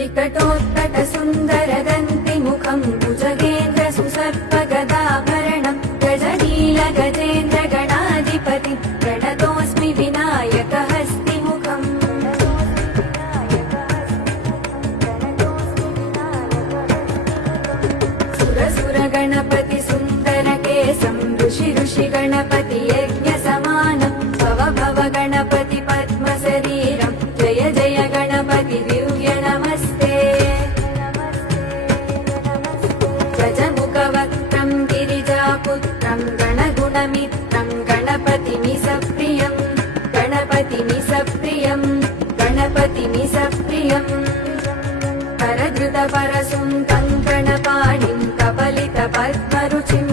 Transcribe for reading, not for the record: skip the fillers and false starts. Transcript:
विकटोत्कट सुन्दरदन्तिमुखं भुजगेन्द्र सुसर्पगदाभरणं गजनील गजेन्द्र गणाधिपति प्रणतोऽस्मि विनायकहस्तिमुखम् सुरसुर गणपति सुन्दरकेशं ऋषि गणपति यज्ञसमानं भव भव गणपति पद्मशरीरं जय जय गणपति दिव्य नमस्ते गजमुखवक्त्रं गिरिजापुत्रं गणगुणमित्रं गणपतिमिसप्रियं गणपतिमिसप्रियं गणपतिमिसप्रियं करधृतपरसुं कङ्कणपाणिं कपलितपद्मरुचिं